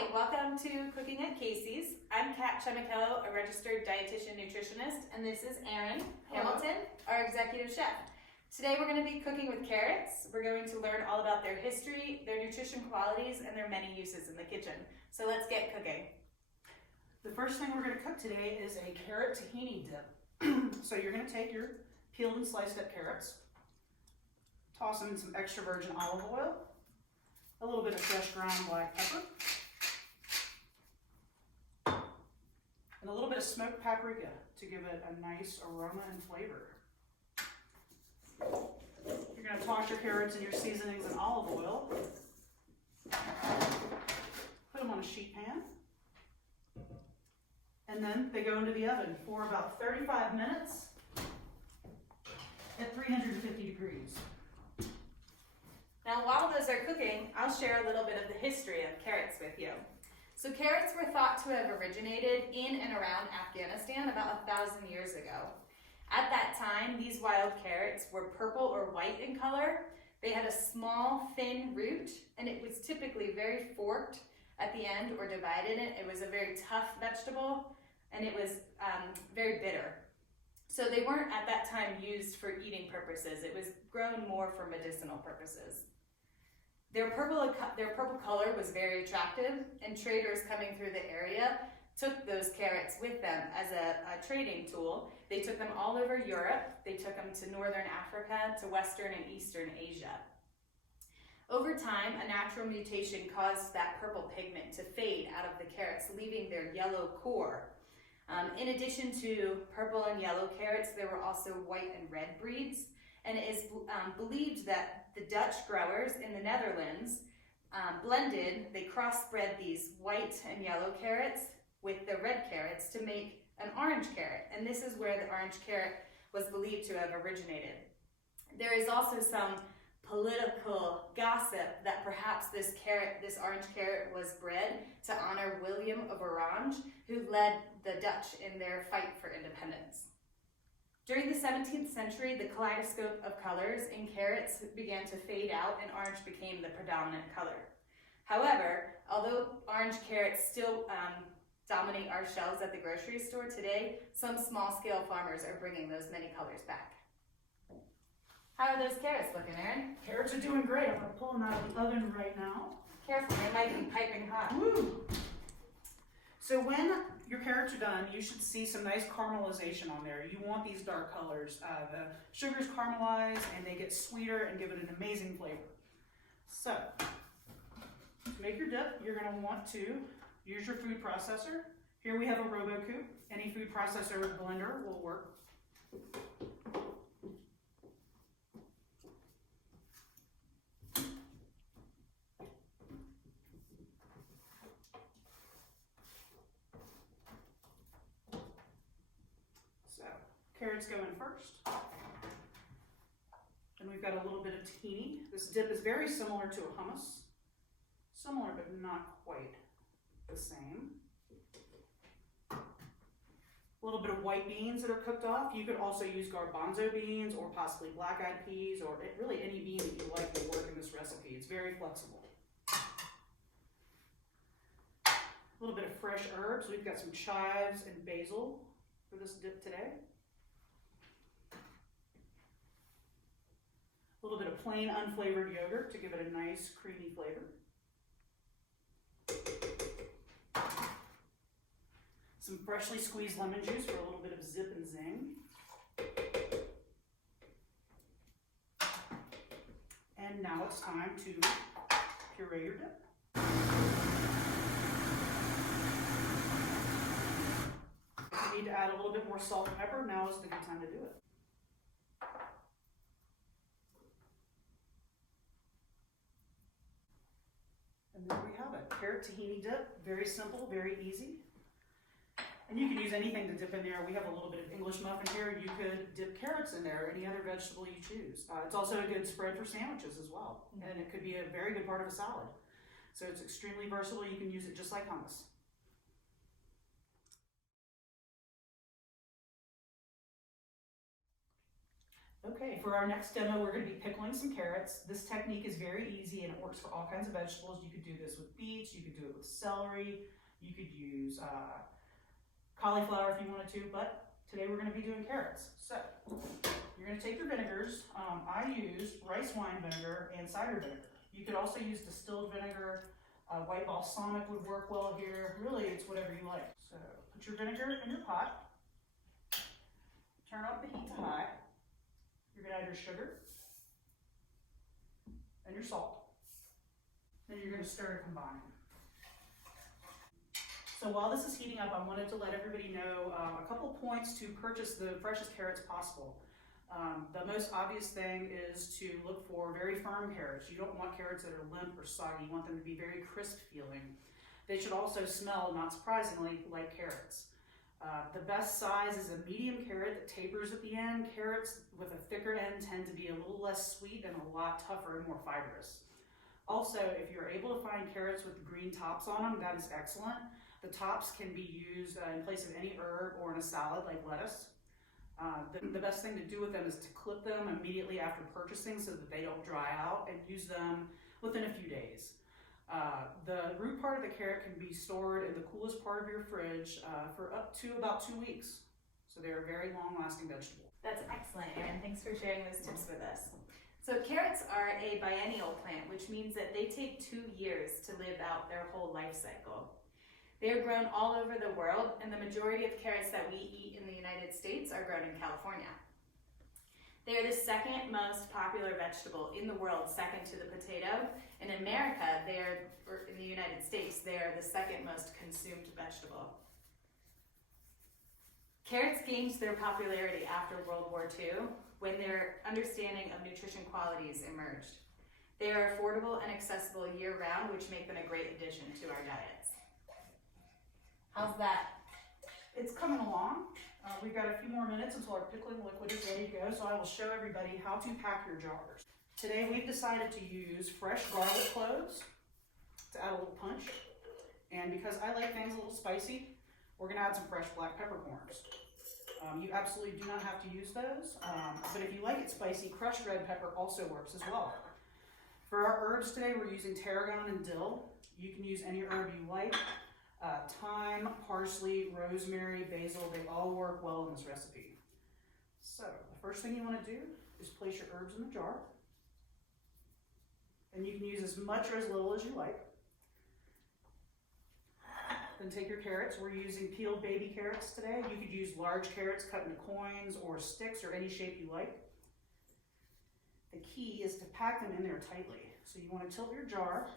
Hi, welcome to Cooking at Casey's. I'm Kat Chemichello, a registered dietitian nutritionist, and this is Erin Hamilton, our executive chef. Today we're going to be cooking with carrots. We're going to learn all about their history, their nutrition qualities, and their many uses in the kitchen. So let's get cooking. The first thing we're going to cook today is a carrot tahini dip. So you're going to take your peeled and sliced up carrots, toss them in some extra virgin olive oil, a little bit of fresh ground black pepper, and a little bit of smoked paprika to give it a nice aroma and flavor. You're going to toss your carrots and your seasonings in olive oil, put them on a sheet pan, and then they go into the oven for about 35 minutes at 350 degrees. Now while those are cooking, I'll share a little bit of the history of carrots with you. So carrots were thought to have originated in and around Afghanistan about 1,000 years ago. At that time, these wild carrots were purple or white in color. They had a small, thin root, and it was typically very forked at the end or divided. It was a very tough vegetable, and it was very bitter. So they weren't at that time used for eating purposes. It was grown more for medicinal purposes. Their purple color was very attractive, and traders coming through the area took those carrots with them as a trading tool. They took them all over Europe. They took them to northern Africa, to western and eastern Asia. Over time, a natural mutation caused that purple pigment to fade out of the carrots, leaving their yellow core. In addition to purple and yellow carrots, there were also white and red breeds, and it is believed that the Dutch growers in the Netherlands they crossbred these white and yellow carrots with the red carrots to make an orange carrot, and this is where the orange carrot was believed to have originated. There is also some political gossip that perhaps this orange carrot was bred to honor William of Orange, who led the Dutch in their fight for independence. During the 17th century, the kaleidoscope of colors in carrots began to fade out and orange became the predominant color. However, although orange carrots still dominate our shelves at the grocery store today, some small-scale farmers are bringing those many colors back. How are those carrots looking, Erin? Carrots are doing great. I'm going to pull them out of the oven right now. Careful, they might be piping hot. Woo! So when your carrots are done, you should see some nice caramelization on there. You want these dark colors. The sugars caramelize and they get sweeter and give it an amazing flavor. So, to make your dip, you're going to want to use your food processor. Here we have a RoboCoupe. Any food processor with blender will work. Carrots go in first. Then we've got a little bit of tahini. This dip is very similar to a hummus. Similar, but not quite the same. A little bit of white beans that are cooked off. You could also use garbanzo beans or possibly black-eyed peas or really any bean that you like will work in this recipe. It's very flexible. A little bit of fresh herbs. We've got some chives and basil for this dip today. A little bit of plain unflavored yogurt to give it a nice creamy flavor. Some freshly squeezed lemon juice for a little bit of zip and zing. And now it's time to puree your dip. If you need to add a little bit more salt and pepper, now is the good time to do it. And there we have it, carrot tahini dip, very simple, very easy. And you can use anything to dip in there. We have a little bit of English muffin here. You could dip carrots in there, or any other vegetable you choose. It's also a good spread for sandwiches as well. And it could be a very good part of a salad. So it's extremely versatile. You can use it just like hummus. Okay, for our next demo, we're going to be pickling some carrots. This technique is very easy and it works for all kinds of vegetables. You could do this with beets, you could do it with celery, you could use cauliflower if you wanted to, but today we're going to be doing carrots. So, you're going to take your vinegars. I use rice wine vinegar and cider vinegar. You could also use distilled vinegar. White balsamic would work well here. Really, it's whatever you like. So, put your vinegar in your pot. Turn up the heat to high. You're going to add your sugar and your salt. Then you're going to stir and combine. So while this is heating up, I wanted to let everybody know a couple points to purchase the freshest carrots possible. The most obvious thing is to look for very firm carrots. You don't want carrots that are limp or soggy. You want them to be very crisp feeling. They should also smell, not surprisingly, like carrots. The best size is a medium carrot that tapers at the end. Carrots with a thicker end tend to be a little less sweet and a lot tougher and more fibrous. Also, if you're able to find carrots with green tops on them, that is excellent. The tops can be used in place of any herb or in a salad like lettuce. The best thing to do with them is to clip them immediately after purchasing so that they don't dry out, and use them within a few days. The root part of the carrot can be stored in the coolest part of your fridge for up to about 2 weeks. So they're a very long-lasting vegetable. That's excellent, Erin. Thanks for sharing those tips with us. So carrots are a biennial plant, which means that they take 2 years to live out their whole life cycle. They are grown all over the world, and the majority of carrots that we eat in the United States are grown in California. They are the second most popular vegetable in the world, second to the potato. In America, or in the United States, they are the second most consumed vegetable. Carrots gained their popularity after World War II when their understanding of nutrition qualities emerged. They are affordable and accessible year-round, which make them a great addition to our diets. How's that? It's coming along. We've got a few more minutes until our pickling liquid is ready to go, so I will show everybody how to pack your jars. Today we've decided to use fresh garlic cloves to add a little punch. And because I like things a little spicy, we're gonna add some fresh black peppercorns. You absolutely do not have to use those, but if you like it spicy, crushed red pepper also works as well. For our herbs today, we're using tarragon and dill. You can use any herb you like. Thyme, parsley, rosemary, basil, they all work well in this recipe. So, the first thing you want to do is place your herbs in the jar. And you can use as much or as little as you like. Then take your carrots. We're using peeled baby carrots today. You could use large carrots cut into coins or sticks or any shape you like. The key is to pack them in there tightly. So you want to tilt your jar.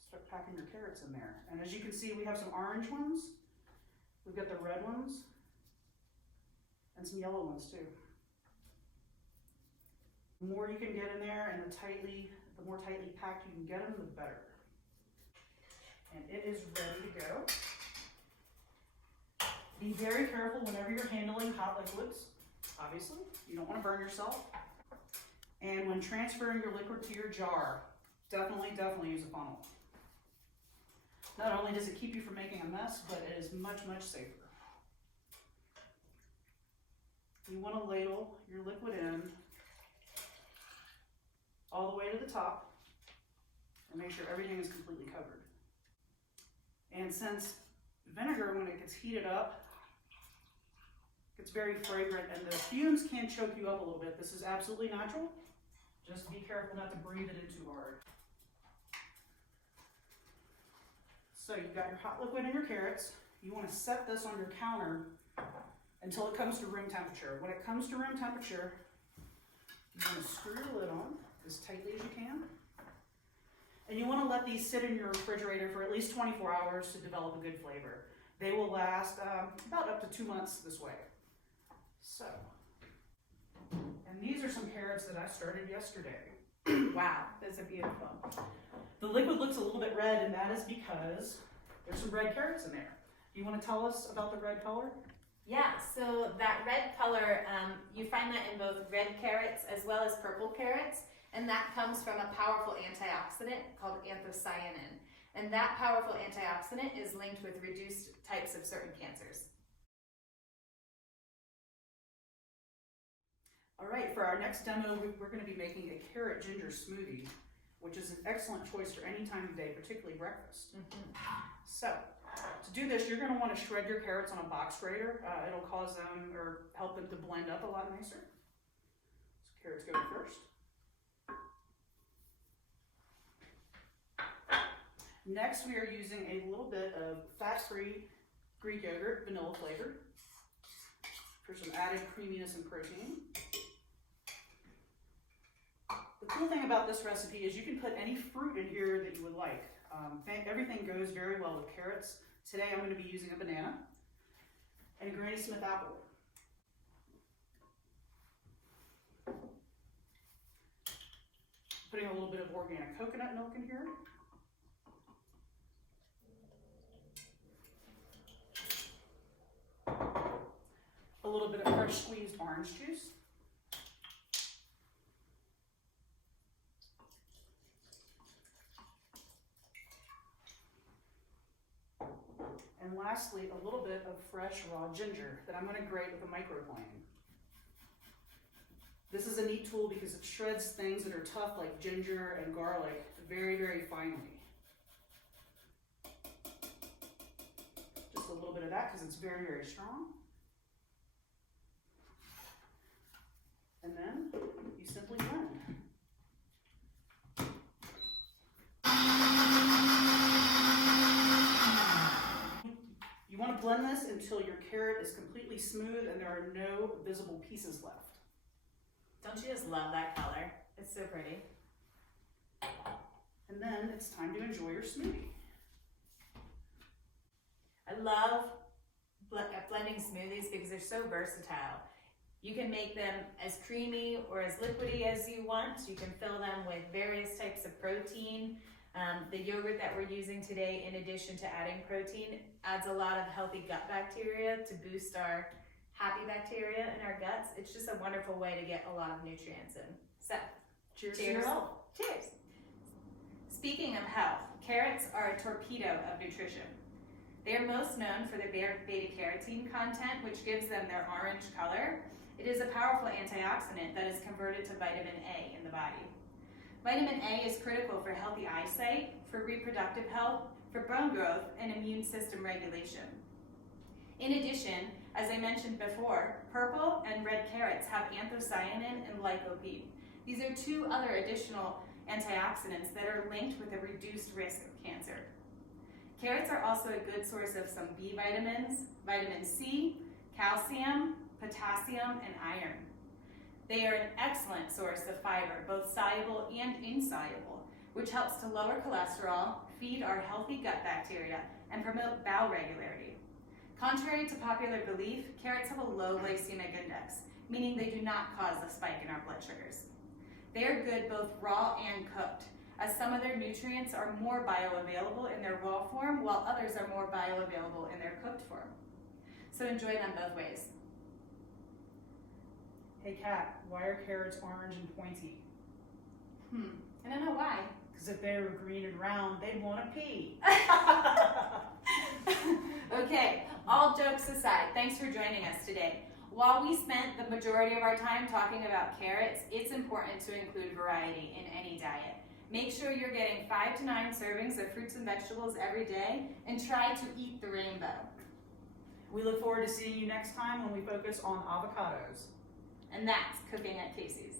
Start packing your carrots in there. And as you can see, we have some orange ones. We've got the red ones. And some yellow ones too. The more you can get in there and the more tightly packed you can get them, the better. And it is ready to go. Be very careful whenever you're handling hot liquids. Obviously, you don't want to burn yourself. And when transferring your liquid to your jar, definitely use a funnel. Not only does it keep you from making a mess, but it is much safer. You want to ladle your liquid in all the way to the top and make sure everything is completely covered. And since vinegar, when it gets heated up, gets very fragrant and the fumes can choke you up a little bit. This is absolutely natural. Just be careful not to breathe it in too hard. So you've got your hot liquid and your carrots. You want to set this on your counter until it comes to room temperature. When it comes to room temperature, you want to screw your lid on as tightly as you can. And you want to let these sit in your refrigerator for at least 24 hours to develop a good flavor. They will last about up to 2 months this way. So, and these are some carrots that I started yesterday. Wow, those are beautiful. The liquid looks a little bit red, and that is because there's some red carrots in there. Do you want to tell us about the red color? Yeah, so that red color, you find that in both red carrots as well as purple carrots, and that comes from a powerful antioxidant called anthocyanin. And that powerful antioxidant is linked with reduced types of certain cancers. for our next demo, we're going to be making a carrot ginger smoothie, which is an excellent choice for any time of day, particularly breakfast. So, to do this, you're going to want to shred your carrots on a box grater. It'll cause them or help them to blend up a lot nicer. So carrots go first. Next, we are using a little bit of fat-free Greek yogurt, vanilla flavored, for some added creaminess and protein. The cool thing about this recipe is you can put any fruit in here that you would like. Everything goes very well with carrots. Today I'm going to be using a banana and a Granny Smith apple. Putting a little bit of organic coconut milk in here. A little bit of fresh squeezed orange juice. And lastly, a little bit of fresh raw ginger that I'm going to grate with a microplane. This is a neat tool because it shreds things that are tough like ginger and garlic very, very finely. Just a little bit of that because it's very, very strong. And then you simply blend. You want to blend this until your carrot is completely smooth and there are no visible pieces left. Don't you just love that color? It's so pretty. And then it's time to enjoy your smoothie. I love blending smoothies because they're so versatile. You can make them as creamy or as liquidy as you want. You can fill them with various types of protein. The yogurt that we're using today, in addition to adding protein, adds a lot of healthy gut bacteria to boost our happy bacteria in our guts. It's just a wonderful way to get a lot of nutrients in. So, Cheers. cheers. Cheers. Speaking of health, carrots are a torpedo of nutrition. They are most known for their beta-carotene content, which gives them their orange color. It is a powerful antioxidant that is converted to vitamin A in the body. Vitamin A is critical for healthy eyesight, for reproductive health, for bone growth, and immune system regulation. In addition, as I mentioned before, purple and red carrots have anthocyanin and lycopene. These are two other additional antioxidants that are linked with a reduced risk of cancer. Carrots are also a good source of some B vitamins, vitamin C, calcium, potassium, and iron. They are an excellent source of fiber, both soluble and insoluble, which helps to lower cholesterol, feed our healthy gut bacteria, and promote bowel regularity. Contrary to popular belief, carrots have a low glycemic index, meaning they do not cause a spike in our blood sugars. They are good both raw and cooked, as some of their nutrients are more bioavailable in their raw form, while others are more bioavailable in their cooked form. So enjoy them both ways. Hey Kat, why are carrots orange and pointy? I don't know why. Because if they were green and round, they'd want to pee. Okay, all jokes aside, thanks for joining us today. While we spent the majority of our time talking about carrots, it's important to include variety in any diet. Make sure you're getting 5 to 9 servings of fruits and vegetables every day, and try to eat the rainbow. We look forward to seeing you next time when we focus on avocados. And that's Cooking at Casey's.